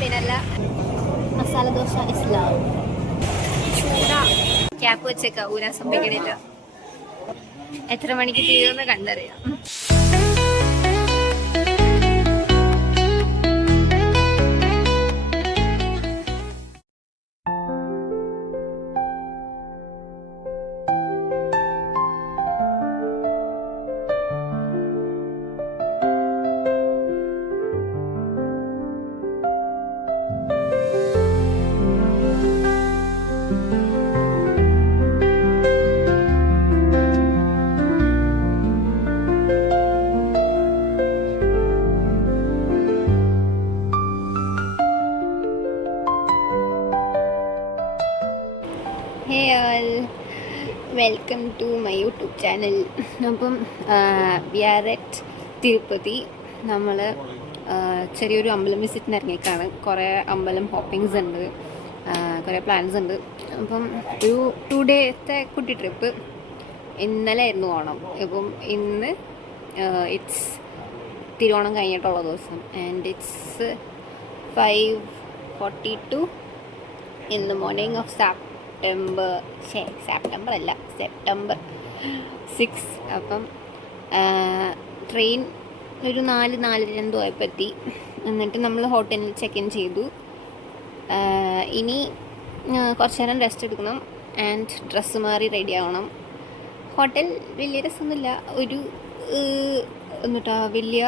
പിന്നല്ല മസാല ദോശ ഇസ്ലാം ചൂട ക്യാപ്പ് വെച്ചേക്ക ഊരാൻ സമ്മതിക്കണില്ല. എത്ര മണിക്ക് തീരുമെന്ന് കണ്ടറിയാം. Hey all, welcome to my YouTube channel. അപ്പം we are at തിരുപ്പതി. നമ്മൾ ചെറിയൊരു അമ്പലം വിസിറ്റിന് ഇറങ്ങിയേക്കാണ്. കുറേ അമ്പലം ഹോപ്പിങ്സ് ഉണ്ട്, കുറേ പ്ലാൻസ് ഉണ്ട്. അപ്പം ഒരു 2 ഡേത്തെ കുട്ടി ട്രിപ്പ്. ഇന്നലെ ആയിരുന്നു ഓണം. ഇപ്പം ഇന്ന് ഇറ്റ്സ് തിരുവോണം കഴിഞ്ഞിട്ടുള്ള ദിവസം. And it's 5:42 in the morning of September 6. അപ്പം ട്രെയിൻ ഒരു 4-4:30 എന്തോ ആയപ്പോൾ എത്തി. എന്നിട്ട് നമ്മൾ ഹോട്ടലിൽ ചെക്ക് ഇൻ ചെയ്തു. ഇനി കുറച്ച് നേരം റെസ്റ്റ് എടുക്കണം ആൻഡ് ഡ്രസ്സ് മാറി റെഡി ആവണം. ഹോട്ടൽ വലിയ രസമൊന്നുമില്ല. ഒരു എന്നിട്ടാ വലിയ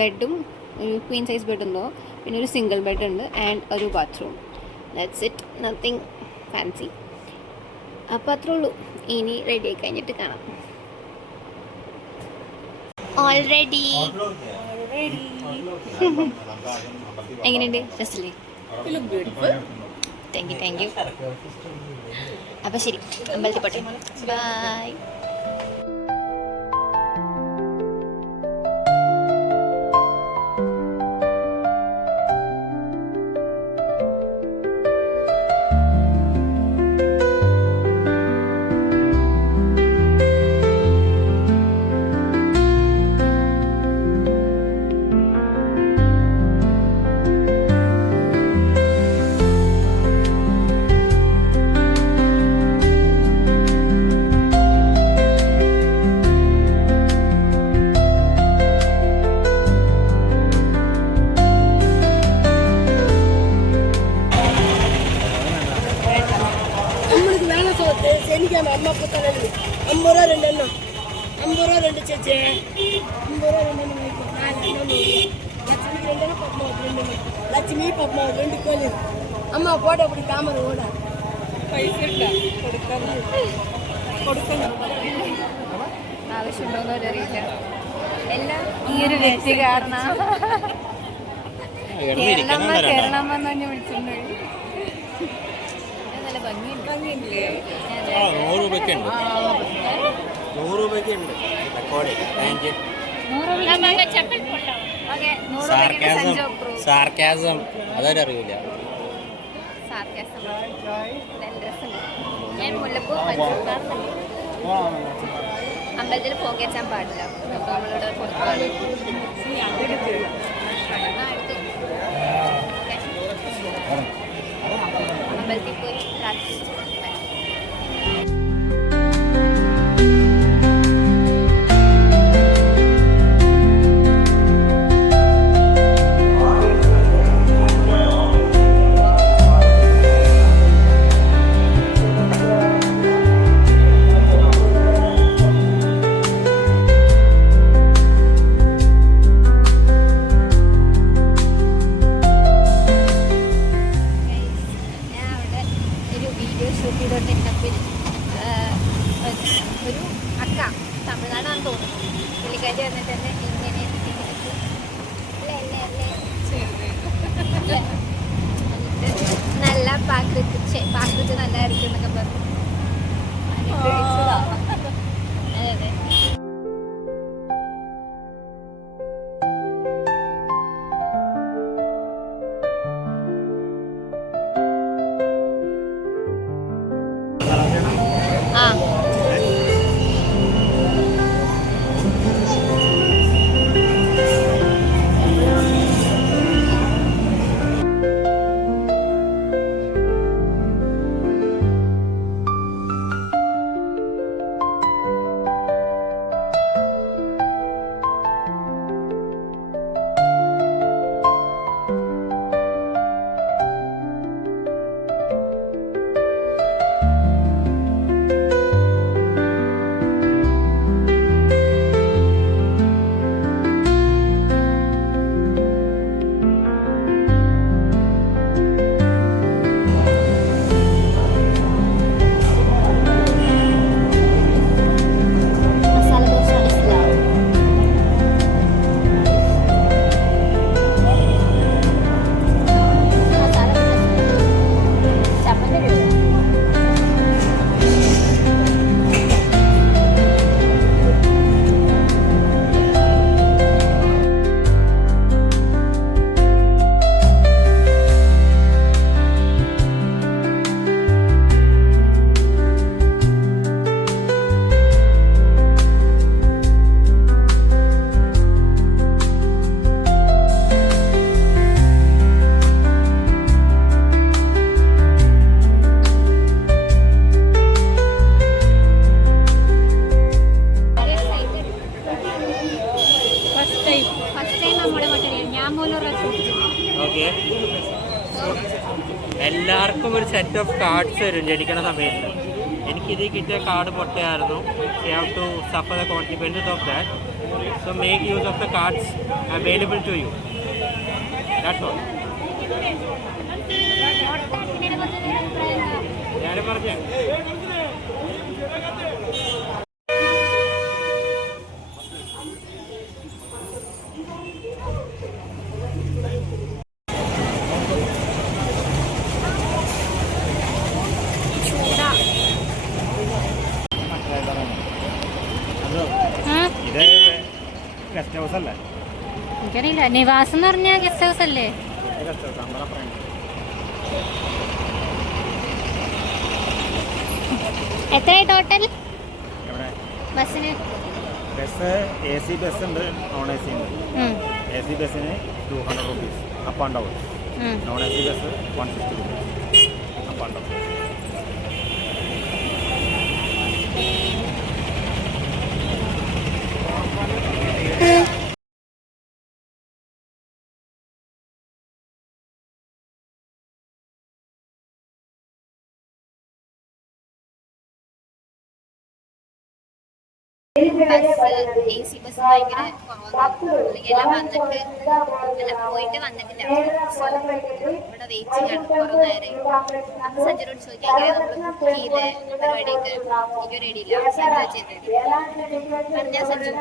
ബെഡും ഒരു ക്വീൻ സൈസ് ബെഡുണ്ടോ, പിന്നെ ഒരു സിംഗിൾ ബെഡ് ഉണ്ട് ആൻഡ് ഒരു bathroom. That's it, nothing fancy. അപ്പോൾ അത്രേ ഉള്ളൂ. ഇനി റെഡി ആയി കഴിഞ്ഞിട്ട് കാണാം. ഓൾറെഡി എങ്ങനെയുണ്ട്? രസല്ലേ? Thank you. അപ്പോൾ ശരി, അമ്പലത്തിൽ പോട്ടെ. ബൈ. லட்சுமி பத்மா 2 கோயில். அம்மா போட அப்படி தாமரை ஓட പൈസ ആവശ്യമുണ്ടോയെന്ന് അറിയില്ല. എല്ലാം ഈ ഒരു വ്യക്തി കാരണം കേരളമ്മ എന്ന് തന്നെ വിളിച്ചിട്ടുണ്ട്. നല്ല ഭംഗിയില്ലേ? 100 രൂപയ്ക്കുണ്ട്. സാർക്കാസം അതറിയില്ല. ഞാൻ മുല്ലപ്പൂ അമ്പലത്തിൽ പോകേറ്റാൻ പാടില്ല. അപ്പോൾ നമ്മളിവിടെ കൊടുക്കാറ്. അമ്പലത്തിൽ പോയി പ്രാർത്ഥിച്ചു. ഒരു അക്ക തമിഴ്നാടാണെന്ന് തോന്നുന്നു. പുള്ളിക്കാരി വന്നിട്ട് തന്നെ ഇങ്ങനെ നല്ല പാകൃതി നല്ലതായിരിക്കും എന്നൊക്കെ പറഞ്ഞു. അതെ. ഓക്കെ, എല്ലാവർക്കും ഒരു സെറ്റ് ഓഫ് കാർഡ്സ് വരും ജനിക്കണ സമയത്ത്. എനിക്കിത് കിട്ടിയ കാർഡ് പൊട്ടയായിരുന്നു. You have to suffer the consequences of that. So make use of the cards available to you. That's all. ഞാൻ പറഞ്ഞേ ഇത് ഗസ്റ്റ് ഹൗസ് അല്ലേ? എനിക്കറിയില്ല. നിവാസ് എന്ന് പറഞ്ഞ ഗസ്റ്റ് ഹൗസ് അല്ലേ? ഗസ്റ്റ് ഹൗസ് നമ്മളെ ഫ്രണ്ട്. എത്രയായി ടോട്ടൽ എവിടെ ബസ്സിന്? ബസ് എ സി ബസ് ഉണ്ട്, നോൺ എ സി ഉണ്ട്. എ സി ബസ്സിന് 200 rupees up and down. Non A C bus 150 rupees up and down. Bus A C bus ഭയങ്കര എല്ലാം വന്നിട്ട് അല്ല പോയിട്ട് വന്നിട്ടില്ല. ഇവിടെ വെയിറ്റിംഗ് ആണ് കുറെ നേരം. സഞ്ജുനോട് ചോദിക്കാൻ നമ്മൾ ബുക്ക് ചെയ്ത് പരിപാടിയൊക്കെ എനിക്ക് റെഡിയില്ല. സഞ്ജു ചെയ്തത് പറഞ്ഞ സഞ്ജു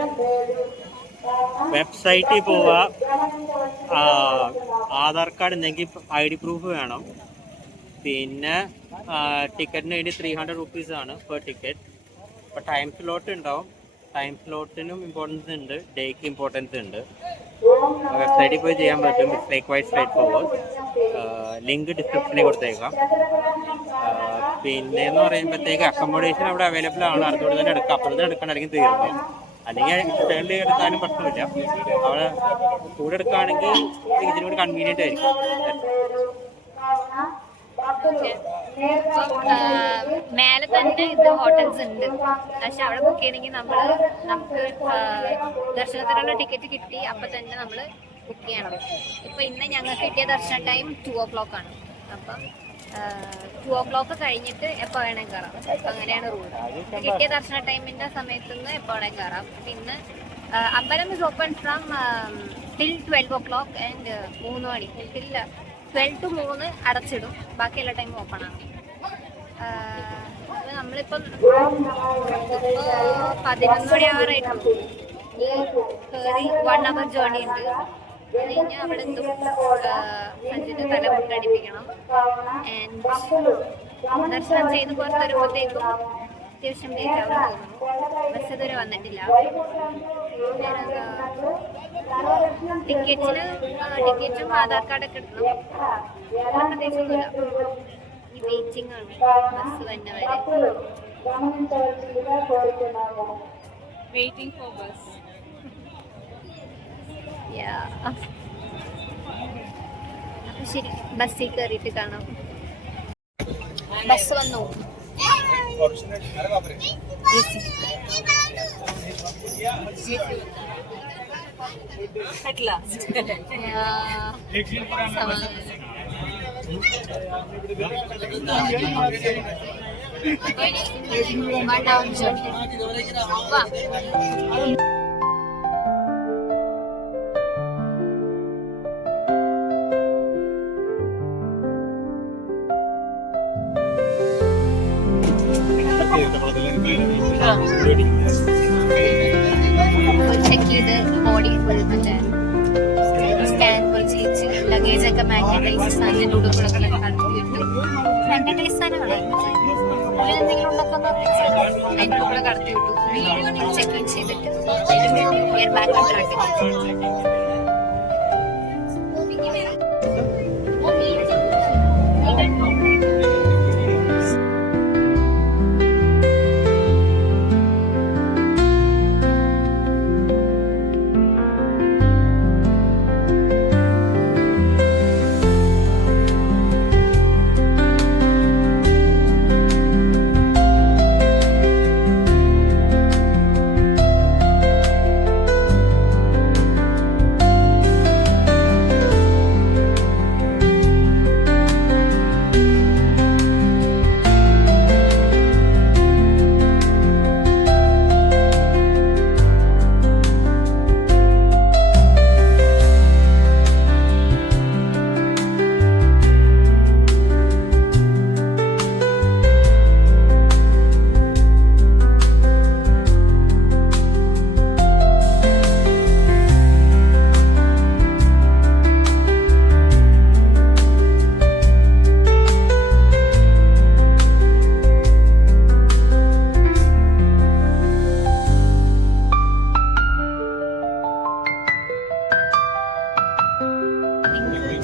വെബ്സൈറ്റിൽ പോവുക, ആധാർ കാർഡ് ഉണ്ടെങ്കിൽ ID പ്രൂഫ് വേണം. പിന്നെ ടിക്കറ്റിന് വേണ്ടി 300 rupees ആണ് പെർ ടിക്കറ്റ്. അപ്പോൾ ടൈം സ്ലോട്ട് ഉണ്ടാവും. ടൈം സ്ലോട്ടിനും ഇമ്പോർട്ടൻസ് ഉണ്ട്, ഡേക്ക് ഇമ്പോർട്ടൻസ് ഉണ്ട്. വെബ്സൈറ്റിൽ പോയി ചെയ്യാൻ പറ്റും. It's like white straight forward. Link ഡിസ്ക്രിപ്ഷനിൽ കൊടുത്തേക്കാം. പിന്നെ എന്ന് പറയുമ്പോഴത്തേക്ക് അക്കോമഡേഷൻ അവിടെ അവൈലബിൾ ആണ്. അടുത്തോടെ തന്നെ എടുക്കാം. അപ്പോൾ തന്നെ എടുക്കണം, അല്ലെങ്കിൽ തീർന്നു. അല്ലെങ്കിൽ എക്സ്റ്റേണിൽ എടുക്കാനും പ്രശ്നമില്ല. അവിടെ കൂടെ എടുക്കുകയാണെങ്കിൽ ഇതിനും കൂടി കൺവീനിയൻ്റ് ആയിരിക്കും. മേലെ തന്നെ ഇത് ഹോട്ടൽസ് ഉണ്ട്. പക്ഷെ അവിടെ ബുക്ക് ചെയ്യണമെങ്കിൽ നമുക്ക് ദർശനത്തിനുള്ള ടിക്കറ്റ് കിട്ടി അപ്പം തന്നെ നമ്മൾ ബുക്ക് ചെയ്യണം. ഇപ്പൊ ഇന്ന് ഞങ്ങൾക്ക് കിട്ടിയ ദർശന ടൈം 2 o'clock ആണ്. അപ്പം 2 o'clock കഴിഞ്ഞിട്ട് എപ്പോൾ വേണേൽ കയറാം. അങ്ങനെയാണ് റൂൾ. കിട്ടിയ ദർശന ടൈമിന്റെ സമയത്ത് നിന്ന് എപ്പോൾ വേണേൽ കയറാം. പിന്നെ അമ്പലം is open from till 12 o'clock and 3 മണി ടിൽ 12 to 3 അടച്ചിടും. ബാക്കി എല്ലാ ടൈമും ഓപ്പൺ ആണ്. നമ്മളിപ്പം 11 മണി ആവാറായിട്ടുള്ളൂ. കയറി 1 hour ജേർണി ഉണ്ട്. അത് കഴിഞ്ഞാൽ അവിടെ എത്തും. സഞ്ജുവിന്റെ തല മുട്ടടിപ്പിക്കണം. ആൻഡ് ദർശനം ചെയ്ത് പുറത്ത് വരുമ്പോഴത്തേക്കും അത്യാവശ്യം ലേറ്റ് ആവും തോന്നുന്നു. ബസ് ഇതുവരെ വന്നിട്ടില്ല. ടിക്കറ്റും ആധാർ കാർഡൊക്കെ എടുക്കണം. പ്രത്യേകിച്ചൊന്നുമില്ല. ഈ വെയിറ്റിംഗ് ആണ് ബസ് വന്ന വരെ. Waiting for bus. അപ്പൊ ശരി, ബസ്സിൽ കയറിയിട്ട് കാണാം. ബസ് വന്നു. At last. One hour journey. Check ചെയ്ത് ബോഡി ഫുൾ സ്കാൻ പോയി ചെയ്യിച്ച് ലഗേജൊക്കെ മാഗ്നറ്റൈസ് അതിൻ്റെ ഉടുപ്പുകളൊക്കെ കടത്തിയിട്ട് മാഗ്നറ്റൈസ് സാധനങ്ങളെ എന്തെങ്കിലും ഉണ്ടൊക്കെ അതിൻ്റെ കൂടെ കടത്തി വിട്ടു. ചെക്ക് ഇൻ ചെയ്തിട്ട് എയർ ബാഗ് ട്രാക്ക്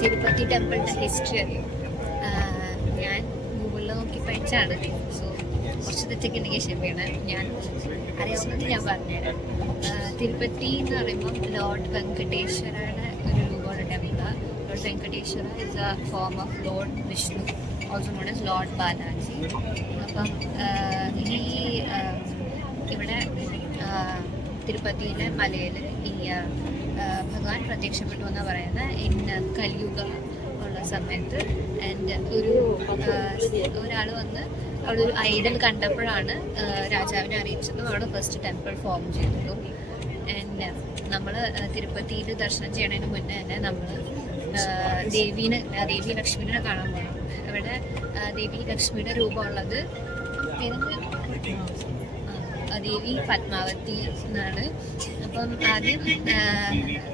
തിരുപ്പതി ടെമ്പിളിൻ്റെ ഹിസ്റ്ററി അറിയും. ഞാൻ ഗൂഗിളിൽ നോക്കി പഠിച്ചാണ്, സോ കുറച്ച് തെറ്റൊക്കെ ഉണ്ടെങ്കിൽ ക്ഷമിയാണ്. ഞാൻ അറിയാവുന്നത് ഞാൻ പറഞ്ഞുതരാം. തിരുപ്പതി എന്ന് പറയുമ്പം ലോർഡ് വെങ്കടേശ്വരയുടെ ഒരു രൂപമുള്ള ടെമ്പിളാണ്. Lord Venkateswara is a form of lord Vishnu, also known as lord Balaji. അപ്പം ഇവിടെ തിരുപ്പതിയിലെ മലയിൽ ഈ ഭഗവാൻ പ്രത്യക്ഷപ്പെട്ടു എന്ന് പറയുന്നത് ഇന്ന് കലിയുഗ ഉള്ള സമയത്ത്. ആൻഡ് ഒരാൾ വന്ന് അവിടെ ഒരു ഐഡൽ കണ്ടപ്പോഴാണ് രാജാവിനെ അറിയിച്ചതും അവിടെ ഫസ്റ്റ് ടെമ്പിൾ ഫോം ചെയ്തതും. ആൻഡ് നമ്മൾ തിരുപ്പതിയിൽ ദർശനം ചെയ്യണതിന് മുന്നേ തന്നെ നമ്മൾ ദേവി ലക്ഷ്മിനെ കാണാൻ പോകണം. ഇവിടെ ദേവി ലക്ഷ്മിയുടെ രൂപമുള്ളത് ദേവി പത്മാവതി എന്നാണ്. അപ്പം ആദ്യം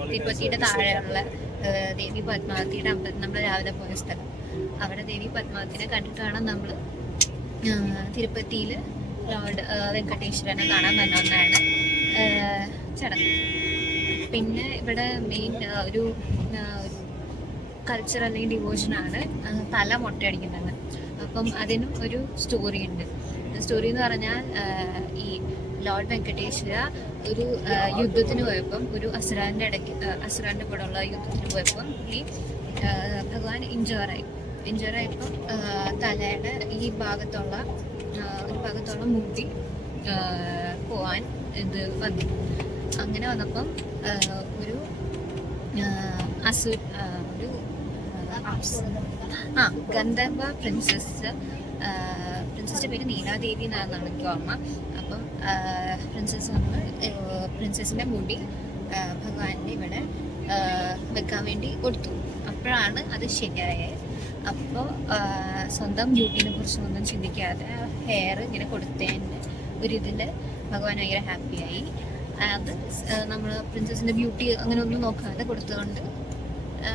തിരുപ്പതിയുടെ താഴെയുള്ള ദേവി പത്മാവതിയുടെ അമ്പലം നമ്മൾ രാവിലെ പോയ സ്ഥലം, അവിടെ ദേവി പത്മാവതിനെ കണ്ടിട്ടാണ് നമ്മൾ തിരുപ്പതിയിൽ ലോർഡ് വെങ്കടേശ്വരനെ കാണാൻ വന്നതാണ് ചടങ്ങ്. പിന്നെ ഇവിടെ മെയിൻ ഒരു കൾച്ചർ അല്ലെങ്കിൽ ഡിവോഷനാണ് തല മൊട്ടയടിക്കുന്നത്. അപ്പം അതിനും ഒരു സ്റ്റോറി ഉണ്ട്. സ്റ്റോറി എന്ന് പറഞ്ഞാൽ ഈ ലോർഡ് വെങ്കടേശ്വര ഒരു യുദ്ധത്തിന് പോയപ്പം, ഒരു അസുരാൻ്റെ കൂടെ ഉള്ള യുദ്ധത്തിന് പോയപ്പം ഈ ഭഗവാൻ ഇഞ്ചറായപ്പം തലയുടെ ഈ ഭാഗത്തുള്ള ഒരു ഭാഗത്തുള്ള മുടി പോവാൻ ഇത് വന്നു. അങ്ങനെ വന്നപ്പം ഒരു ഗന്ധർവ പ്രിൻസസിന്റെ പേര് നീലാദേവി എന്നാണെന്നാണ് എനിക്ക് ഓർമ്മ. അപ്പം പ്രിൻസസ് വന്ന് പ്രിൻസസിന്റെ മുടി ഭഗവാന്റെ ഇവിടെ വെക്കാൻ വേണ്ടി കൊടുത്തു. അപ്പോഴാണ് അത് ശരിയായത്. അപ്പോൾ സ്വന്തം ബ്യൂട്ടീനെ കുറിച്ചൊന്നും ചിന്തിക്കാതെ ഹെയർ ഇങ്ങനെ കൊടുത്തതിൻ്റെ ഒരിതിൽ ഭഗവാൻ ഭയങ്കര ഹാപ്പിയായി. അത് നമ്മൾ പ്രിൻസസിൻ്റെ ബ്യൂട്ടി അങ്ങനെ ഒന്നും നോക്കാതെ കൊടുത്തുകൊണ്ട്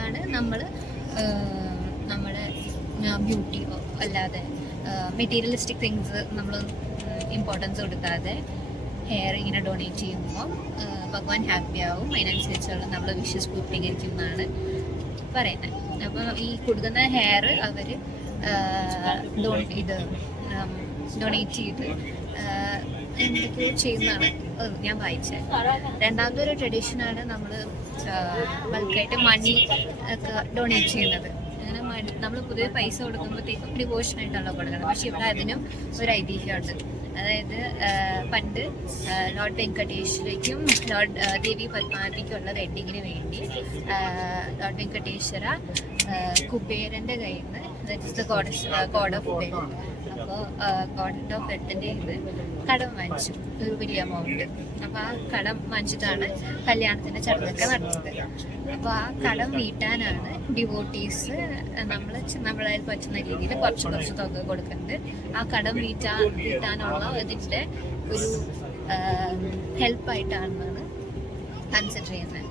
ആണ് നമ്മുടെ ബ്യൂട്ടിയോ അല്ലാതെ മെറ്റീരിയലിസ്റ്റിക് തിങ്സ് നമ്മൾ ഇമ്പോർട്ടൻസ് കൊടുക്കാതെ ഹെയർ ഇങ്ങനെ ഡൊണേറ്റ് ചെയ്യുമ്പോൾ ഭഗവാൻ ഹാപ്പിയാവും. അതിനനുസരിച്ചുള്ള നമ്മൾ വിഷസ് പൂർത്തീകരിക്കും എന്നാണ് പറയുന്നത്. അപ്പോൾ ഈ കൊടുക്കുന്ന ഹെയർ അവർ ഡൊണേറ്റ് ചെയ്ത് എന്തൊക്കെയോ ചെയ്യുന്നതാണ് ഞാൻ വായിച്ചത്. രണ്ടാമത്തെ ഒരു ട്രഡീഷനാണ് നമ്മൾ ബൾക്കായിട്ട് മണി ഒക്കെ ഡൊണേറ്റ് ചെയ്യുന്നത്. അങ്ങനെ നമ്മൾ പൊതുവെ പൈസ കൊടുക്കുമ്പോഴത്തേക്കും ഡിവോഷനായിട്ടാണല്ലോ കൊടുക്കുന്നത്. പക്ഷെ ഇവിടെ അതിനും ഒരു ഐതിഹ്യമുണ്ട്. അതായത് പണ്ട് ലോർഡ് വെങ്കടേശ്വരയ്ക്കും ദേവി പത്മാവതിക്കുള്ള വെഡ്ഡിങ്ങിന് വേണ്ടി ലോർഡ് വെങ്കടേശ്വര കുബേരൻ്റെ കയ്യിൽ നിന്ന്, that is the God of wealth, അപ്പോൾ ഗോഡ് ഓഫ് വെൽത്തിൻ്റെ ഇത് കടം വാങ്ങിച്ചു ഒരു വലിയ എമൗണ്ട്. അപ്പോൾ ആ കടം വാങ്ങിച്ചിട്ടാണ് കല്യാണത്തിൻ്റെ ചടങ്ങൊക്കെ നടത്തിയത്. അപ്പോൾ ആ കടം വീട്ടാനാണ് ഡിവോട്ടീസ് നമ്മളെ പറ്റുന്ന രീതിയിൽ കുറച്ച് തുക കൊടുക്കുന്നത്. ആ കടം വീട്ടാനുള്ള ഇതിൻ്റെ ഒരു ഹെൽപ്പായിട്ടാണെന്നാണ് കൺസിഡർ ചെയ്യുന്നത്.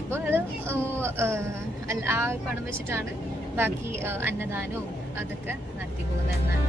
ഇപ്പോൾ അത് ആ പണം വെച്ചിട്ടാണ് ബാക്കി അന്നദാനവും അതൊക്കെ നടത്തി പോകുന്നതെന്നാണ്.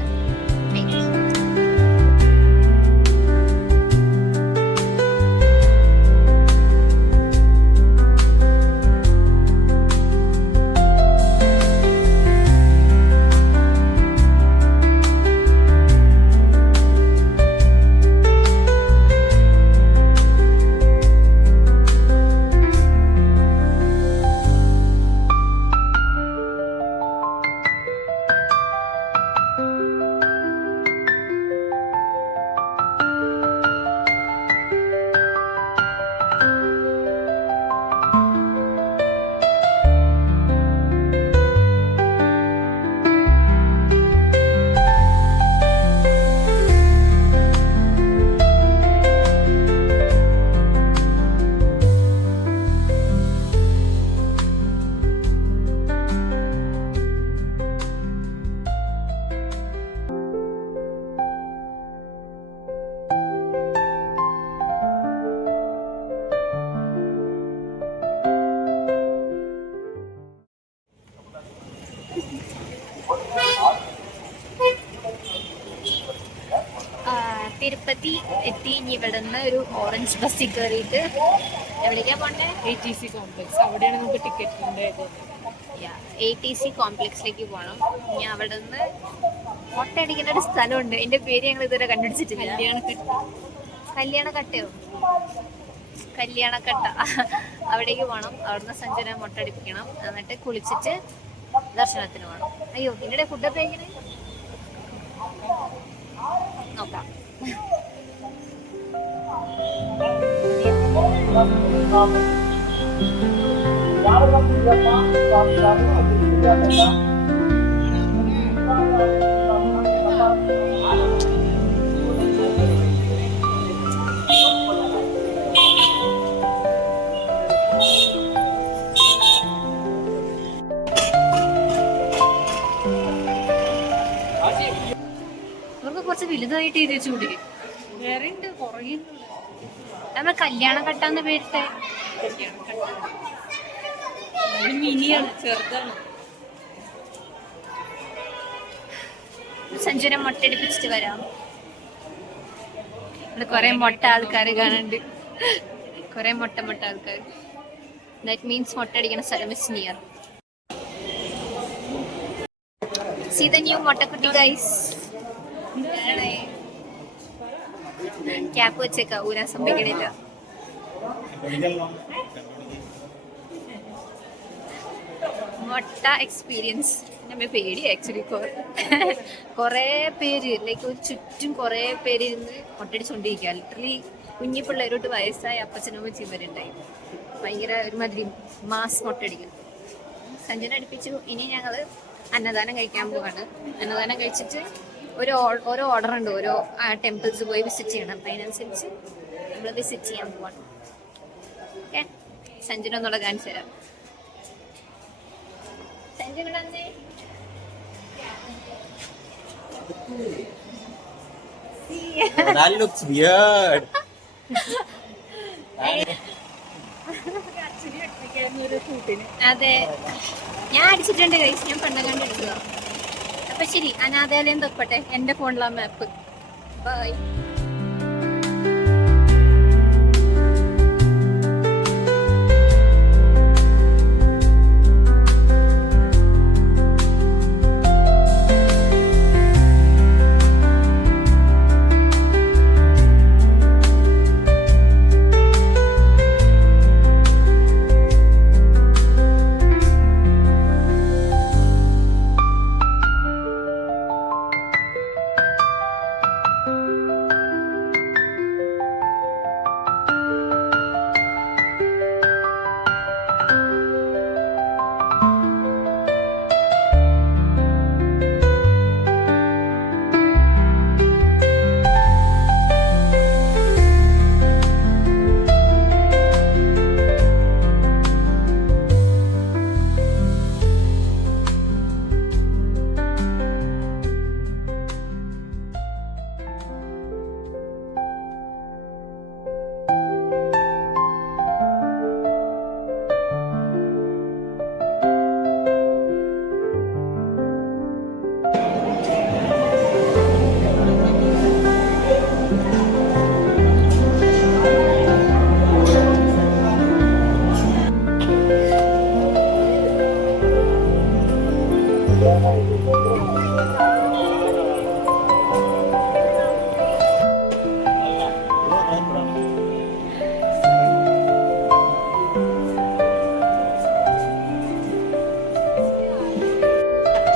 തിരുപ്പതി എത്തി. ഇനി ഇവിടെ നിന്ന് ഒരു ഓറഞ്ച് ബസ്സിൽ കയറിയിട്ട് എവിടേക്കാ പോണ്ടേ? ATC complex. അവിടെയാണ് നമുക്ക് ടിക്കറ്റ് ഉണ്ട്. ATC കോംപ്ലക്സിലേക്ക് പോകണം. ഇനി അവിടെ നിന്ന് മുട്ടയടിക്കുന്ന ഒരു സ്ഥലമുണ്ട്, എൻ്റെ പേര് ഞങ്ങൾ ഇതുവരെ കണ്ടുപിടിച്ചിട്ടില്ല. കല്യാണക്കട്ട അവിടേക്ക് പോകണം. അവിടുന്ന് സഞ്ജന മുട്ടടിപ്പിക്കണം. എന്നിട്ട് കുളിച്ചിട്ട് ദർശനത്തിന് പോകണം. അയ്യോ, ഇതിൻ്റെ ഫുഡൊക്കെ എങ്ങനെ നോക്കാം. അവർക്ക് കുറച്ച് വലുതായിട്ട് എഴുതി വെച്ചുകൂടി. വേറെ ഉണ്ട് കുറേ. നമ്മൾ കല്യാണക്കട്ടാന്ന് പേരിട്ടെ. മിനിയാണ്, ചെറുതാണ്. സഞ്ജന മുട്ടടിപ്പിച്ചിട്ട് വരാം. ഇവിടെ കൊറേ മുട്ട ആൾക്കാർ കാണുന്നുണ്ട്. കൊറേ മുട്ട ആൾക്കാർ. ദാറ്റ് മീൻസ് മുട്ടടിക്കുന്ന സ്ഥലം is near. See the new മുട്ടക്കുട്ടി guys. ക്യാപ്പ് വെച്ചേക്ക, ഊരാൻ സംഭവിക്കണില്ല. മുട്ട എക്സ്പീരിയൻസ് നമ്മെ പേടി ആക്ച്വലി. കുറേ പേര് ലൈക്ക് ഒരു ചുറ്റും കുറേ പേര് ഇരുന്ന് മുട്ടടിച്ചുകൊണ്ടിരിക്കുക. ലിറ്ററലി കുഞ്ഞി പിള്ളേരോട്ട് വയസ്സായ അപ്പച്ചനമ്മച്ചി വരെയുണ്ടായി. ഭയങ്കര ഒരുമാതിരി മാസ് മുട്ടടിക്കും. സഞ്ജന അടുപ്പിച്ചു. ഇനി ഞങ്ങൾ അന്നദാനം കഴിക്കാൻ പോവാണ്. അന്നദാനം കഴിച്ചിട്ട് ഓരോ ഓർഡർ ഉണ്ട്. ഓരോ ടെമ്പിൾസ് പോയി വിസിറ്റ് ചെയ്യണം. അപ്പം അതിനനുസരിച്ച് നമ്മൾ വിസിറ്റ് ചെയ്യാൻ പോവാണ്. ഓക്കെ, സഞ്ജന ഒന്നുള്ള കാണിച്ചു തരാം. സഞ്ജന വന്നേ. That looks weird. അതെ, ഞാൻ അടിച്ചിട്ടുണ്ട് കഴിച്ച്. ഞാൻ പെണ്ണങ്ങാണ്ട് അടിച്ചതാ. അപ്പൊ ശരി, അനാഥാലയം തൊക്കട്ടെ. എന്റെ ഫോണിലാ മാപ്പ്. ബൈ.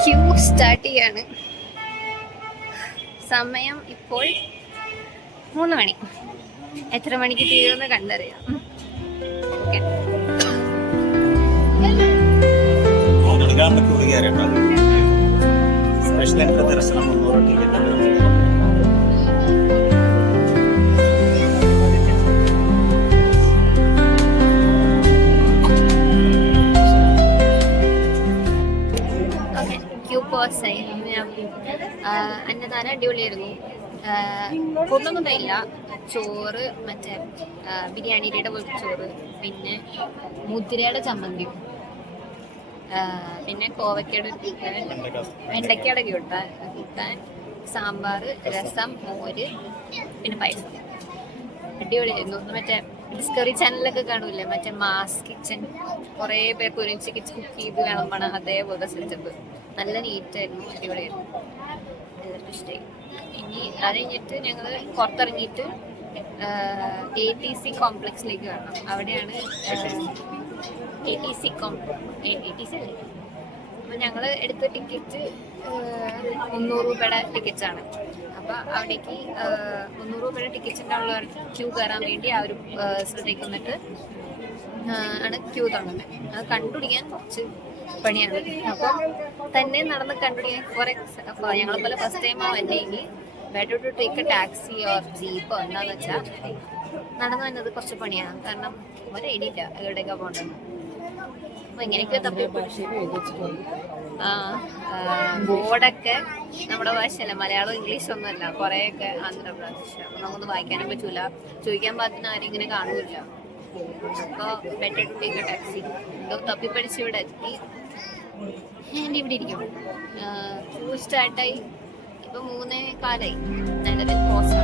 ക്യൂ സ്റ്റാർട്ട് ചെയ്യാണ്. സമയം ഇപ്പോൾ 3 മണി. എത്ര മണിക്ക് തീരുമെന്ന് കണ്ടറിയാം. ഓക്കെ, സ്പെഷ്യൽ എൻട്രി ദർശനം 300 ടിക്കറ്റ്. അന്നദാനം അടിപൊളിയായിരുന്നു. ഫുഡൊന്നും ഉണ്ടായില്ല. ചോറ്, മറ്റേ ബിരിയാണിയുടെ പോലത്തെ ചോറ്, പിന്നെ മുതിരയുടെ ചമ്മന്തി, പിന്നെ കോവക്കയുടെ വെണ്ടയ്ക്കയുടെ കൂട്ടാൻ, സാമ്പാർ, രസം, മോര്, പിന്നെ പായസം. അടിപൊളിയായിരുന്നു. മറ്റേ ഡിസ്കവറി ചാനലൊക്കെ കാണൂല്ലേ, മറ്റേ മാസ് കിച്ചൺ, കുറേ പേർക്ക് ഒരുമിച്ച് കിച്ചൺ കുക്ക് ചെയ്ത് വിളമ്പണം, അതേപോലെ സെറ്റപ്പ്. നല്ല നീറ്റായിരുന്നു, അടിപൊളിയായിരുന്നു, എല്ലാവർക്കും ഇഷ്ടമായി. ഇനി അത് കഴിഞ്ഞിട്ട് ഞങ്ങൾ പുറത്തിറങ്ങിയിട്ട് ATC കോംപ്ലക്സിലേക്ക് വരണം. അവിടെയാണ് ATC അല്ലേ. അപ്പം ഞങ്ങൾ എടുത്ത ടിക്കറ്റ് 300 രൂപയുടെ ടിക്കറ്റ്സാണ്. അപ്പോൾ അവിടേക്ക് 300 രൂപയുടെ ടിക്കറ്റ്സിൻ്റെ ഉള്ള ക്യൂ കയറാൻ വേണ്ടി ആ ഒരു സ്ഥലത്തേക്ക് വന്നിട്ട് ആണ് ക്യൂ തുടങ്ങുന്നത്. അത് കണ്ടുപിടിക്കാൻ കുറച്ച് പണിയാണ്. അപ്പോൾ തന്നെ നടന്ന് കണ്ടുപിടിക്കാൻ കുറേ ഞങ്ങളെപ്പോലെ ഫസ്റ്റ് ടൈമാണ് വന്നെങ്കിൽ better to take a taxi or ജീപ്പോ എന്താണെന്ന് വെച്ചാൽ നടന്നു വന്നത് കുറച്ച് പണിയാണ്. കാരണം ഒരു ഐഡിയ ഇല്ല എവിടേക്കാണ് പോകേണ്ടത്. അപ്പോൾ ഇങ്ങനെയൊക്കെ തപ്പി ബോർഡൊക്കെ നമ്മുടെ ഭാഷയല്ല, മലയാളം ഇംഗ്ലീഷ് ഒന്നുമല്ല, കുറേയൊക്കെ ആന്ധ്രാപ്രദേശ്. അപ്പോൾ നമുക്കൊന്നും വായിക്കാനും പറ്റൂല, ചോദിക്കാൻ പാകത്തിന് ആരും ഇങ്ങനെ കാണൂല. അപ്പോൾ better to take a taxi. തപ്പിപ്പടിച്ച് ഇവിടെ എത്തി. എൻ്റെ ഇവിടെ ഇരിക്കും. സ്റ്റാർട്ടായി ഇപ്പം 3:15 നിലവിൽ പോസ്റ്റ്